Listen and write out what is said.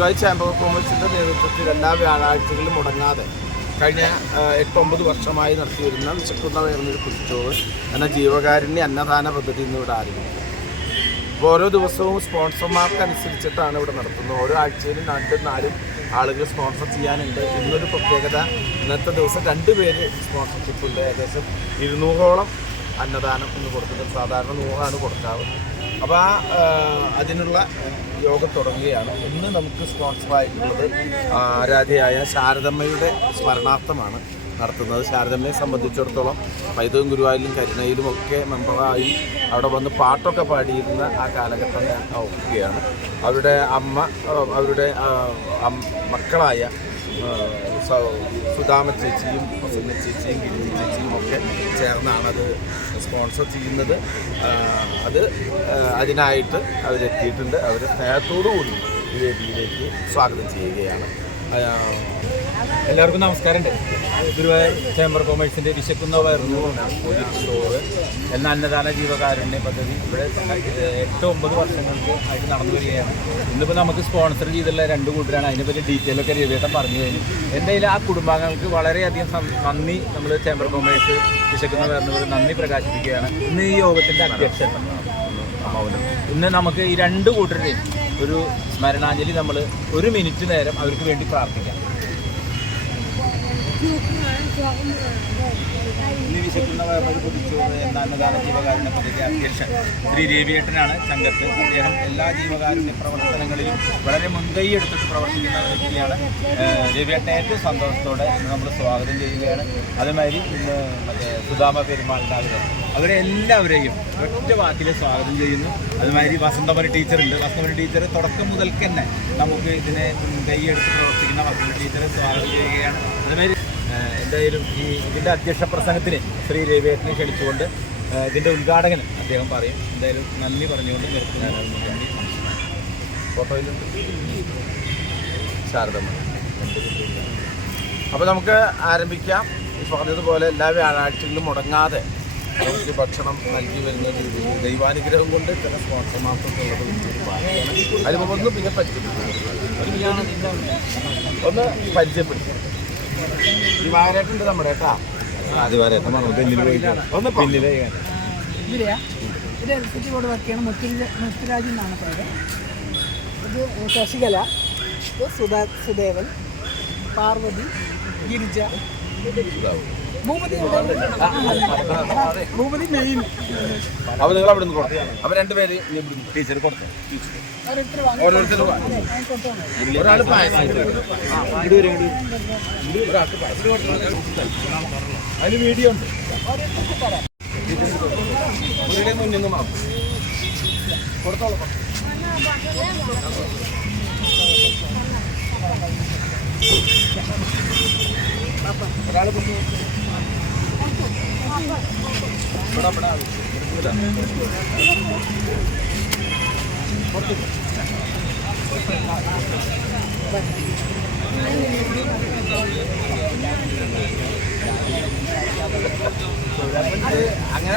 Guruvayur chamber of കോമേഴ്സിന്റെ നേതൃത്വത്തിൽ എല്ലാ വ്യാഴാഴ്ചകളിലും മുടങ്ങാതെ കഴിഞ്ഞ എട്ടൊമ്പത് വർഷമായി നടത്തി വരുന്ന വേറൊരു കുതിച്ചോറ് എന്ന ജീവകാരുണ്യ അന്നദാന പദ്ധതി ഇന്ന് ഇവിടെ ആരംഭിക്കും. അപ്പോൾ ഓരോ ദിവസവും സ്പോൺസർമാർക്ക് അനുസരിച്ചിട്ടാണ് ഇവിടെ നടത്തുന്നത്. ഓരോ ആഴ്ചയിലും രണ്ടും നാലും ആളുകൾ സ്പോൺസർ ചെയ്യാനുണ്ട്. ഇന്നൊരു പ്രത്യേകത ഇന്നത്തെ ദിവസം രണ്ട് പേര് സ്പോൺസർഷിപ്പ് ഉണ്ട്. ഏകദേശം ഇരുന്നൂറോളം അന്നദാനം ഇന്ന് കൊടുക്കുന്നത് സാധാരണ നൂറാണ് കൊടുക്കാറ്. അപ്പോൾ ആ അതിനുള്ള യോഗ തുടങ്ങുകയാണ്. ഇന്ന് നമുക്ക് സ്പോൺസർ ആയിട്ടുള്ളത് ആരാധ്യയായ ശാരദമ്മയുടെ സ്മരണാർത്ഥമാണ് നടത്തുന്നത്. ശാരദമ്മയെ സംബന്ധിച്ചിടത്തോളം പൈതവും ഗുരുവായൂരിലും കരുണയിലും ഒക്കെ മെമ്പറായി അവിടെ വന്ന് പാട്ടൊക്കെ പാടിയിരുന്ന ആ കാലഘട്ടം ഞാൻ ഓർക്കുകയാണ്. അവരുടെ അമ്മ അവരുടെ മക്കളായ സുധാമ ചേച്ചിയും പ്രസന്ന ചേച്ചിയും ഗിരി ചേച്ചിയും ഒക്കെ ചേർന്നാണ് അത് സ്പോൺസർ ചെയ്യുന്നത്. അത് അതിനായിട്ട് അവരെത്തിയിട്ടുണ്ട്. അവരെ സ്നേഹത്തോടു കൂടി ഈ വേദിയിലേക്ക് സ്വാഗതം ചെയ്യുകയാണ്. എല്ലാവർക്കും നമസ്കാരമുണ്ട്. ഗുരുവായൂർ ചേംബർ കോമേഴ്സിന്റെ വിശക്കുന്ന വയറുന്നു സ്റ്റോറ് എന്ന അന്നദാന ജീവകാരുണ്യ പദ്ധതി ഇവിടെ എട്ട് ഒമ്പത് വർഷങ്ങൾക്ക് ആയിട്ട് നടന്നു വരികയാണ്. ഇന്നിപ്പോൾ നമുക്ക് സ്പോൺസർ ചെയ്തിട്ടുള്ള രണ്ട് കൂട്ടരാണ്. അതിനെ പറ്റി ഡീറ്റെയിലൊക്കെ രവിയേട്ടൻ പറഞ്ഞു കഴിഞ്ഞു എന്തായാലും ആ കുടുംബാംഗങ്ങൾക്ക് വളരെയധികം നന്ദി നമ്മൾ ചേംബർ കോമേഴ്സ് വിശക്കുന്ന വയറുന്നവർ നന്ദി പ്രകാശിപ്പിക്കുകയാണ്. ഇന്ന് ഈ യോഗത്തിന്റെ അധ്യക്ഷൻ ഇന്ന് നമുക്ക് ഈ രണ്ട് കൂട്ടരുടെയും ഒരു സ്മരണാഞ്ജലി നമ്മൾ ഒരു മിനിറ്റ് നേരം അവർക്ക് വേണ്ടി പ്രാർത്ഥിക്കാം. ഇന്ന് വിശക്കുന്ന വേറൊരു കുതിച്ചോറ് എന്ന ജീവകാരുണ്യ പദ്ധതി അധ്യക്ഷൻ ശ്രീ രവിയേട്ടനാണ് ചങ്കത്ത് അദ്ദേഹം എല്ലാ ജീവകാരുണ്യ പ്രവർത്തനങ്ങളിലും വളരെ മുൻകൈ എടുത്തിട്ട് പ്രവർത്തിക്കുന്ന വ്യക്തിയാണ്. രവിയേട്ടനെ ഏറ്റവും സന്തോഷത്തോടെ നമ്മൾ സ്വാഗതം ചെയ്യുകയാണ്. അതേമാതിരി ഇന്ന് മറ്റേ സുധാമ പെരുമാളിന്റെ അവരെ എല്ലാവരെയും ഒറ്റ വാക്കിൽ സ്വാഗതം ചെയ്യുന്നു. അതുമാതിരി വസന്തമണി ടീച്ചറുണ്ട്. വസന്തമണി ടീച്ചർ തുടക്കം മുതൽക്ക് തന്നെ നമുക്ക് ഇതിനെ കൈയെടുത്ത് പ്രവർത്തിക്കുന്ന വസന്ത ടീച്ചറെ സ്വാഗതം ചെയ്യുകയാണ്. അതുമാതിരി എന്തായാലും ഈ ഇതിന്റെ അധ്യക്ഷ പ്രസംഗത്തിന് ശ്രീ രവിയേട്ടനെ ക്ഷണിച്ചുകൊണ്ട് ഇതിന്റെ ഉദ്ഘാടകൻ അദ്ദേഹം പറയും. എന്തായാലും നന്ദി പറഞ്ഞുകൊണ്ട് നിർത്തുന്നു. നന്ദി ഫോട്ടോയിലുണ്ട് ശാരദമ്മ അപ്പോൾ നമുക്ക് ആരംഭിക്കാം. ഈ പറഞ്ഞതുപോലെ എല്ലാ വ്യാഴാഴ്ചകളിലും മുടങ്ങാതെ നമുക്ക് ഭക്ഷണം നൽകി വരുന്ന രീതിയിൽ ദൈവാനുഗ്രഹം കൊണ്ട് ചില സ്പോൺസർമാർക്കൊക്കെ ഉള്ളത് വലിയൊരു ഭാഗ്യമാണ് അതിന് ഒന്ന് പിന്നെ പരിചയപ്പെടുത്തും. ഒന്ന് പരിചയപ്പെടുത്തും. ഈ വായനായിട്ടുണ്ട് നമ്മുടെ കേട്ടാ. ഒന്ന് പിന്നിലെ ഇതിലെയാ ഇത് എലക്ട്രിസിറ്റി ബോർഡ് വർക്ക് ചെയ്യണം. മുത്തുരാജ് മുത്തുരാജ് എന്നാണ് പേര്. ഇത് ശശികല ഇത് സുധാ സുദേവൻ പാർവതി ഗിരിജ. അപ്പോൾ നിങ്ങൾ അവിടെ നിന്ന് കൊടുത്തു. അപ്പോൾ രണ്ടുപേര് ടീച്ചർ കൊടുത്തു. ഓരോരുത്തർ. ഒരാൾ പായസം ഒരാൾക്ക് പായസം അതിന് വീഡിയോ ഉണ്ട്. മുന്നിൽ നിന്ന് കൊടുത്തോളാം ഒരാൾ അങ്ങനെ